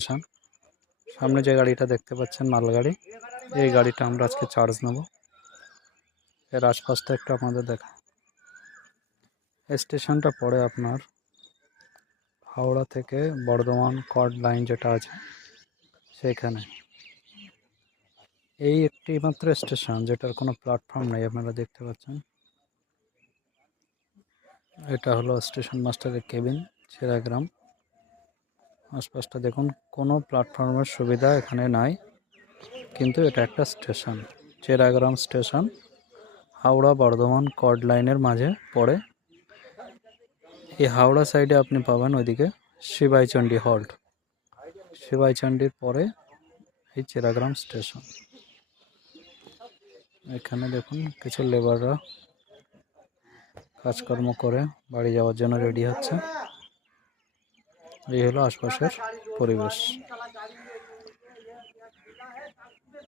Station. সামনে যে গাড়িটা দেখতে পাচ্ছেন মালগাড়ি, এই গাড়িটা আমরা আজকে চার্জ নেব। এর আশপাশটা একটু আপনাদের দেখা। স্টেশনটা পড়ে আপনার হাওড়া থেকে বর্ধমান কর্ড লাইন যেটা আছে সেখানে। এই একটি মাত্র স্টেশন যেটার কোনো প্ল্যাটফর্ম নেই, আপনারা দেখতে পাচ্ছেন। এটা হলো স্টেশন মাস্টারের কেবিন, ছেড়াগ্রাম। আশপাশটা দেখুন, কোনো প্ল্যাটফর্মের সুবিধা এখানে নাই, কিন্তু এটা একটা station. Cheragram station Howrah Bardhaman chord লাইনের মাঝে পড়ে। এই হাওড়া সাইডে আপনি পাবেন ওইদিকে শিবাইচন্ডী হল্ট, শিবাইচন্ডীর পরে এই ছেড়াগ্রাম স্টেশন। এখানে দেখুন কিছু লেবাররা কাজকর্ম করে বাড়ি যাওয়ার জন্য রেডি হচ্ছে। এই হলো আশপাশের পরিবেশ।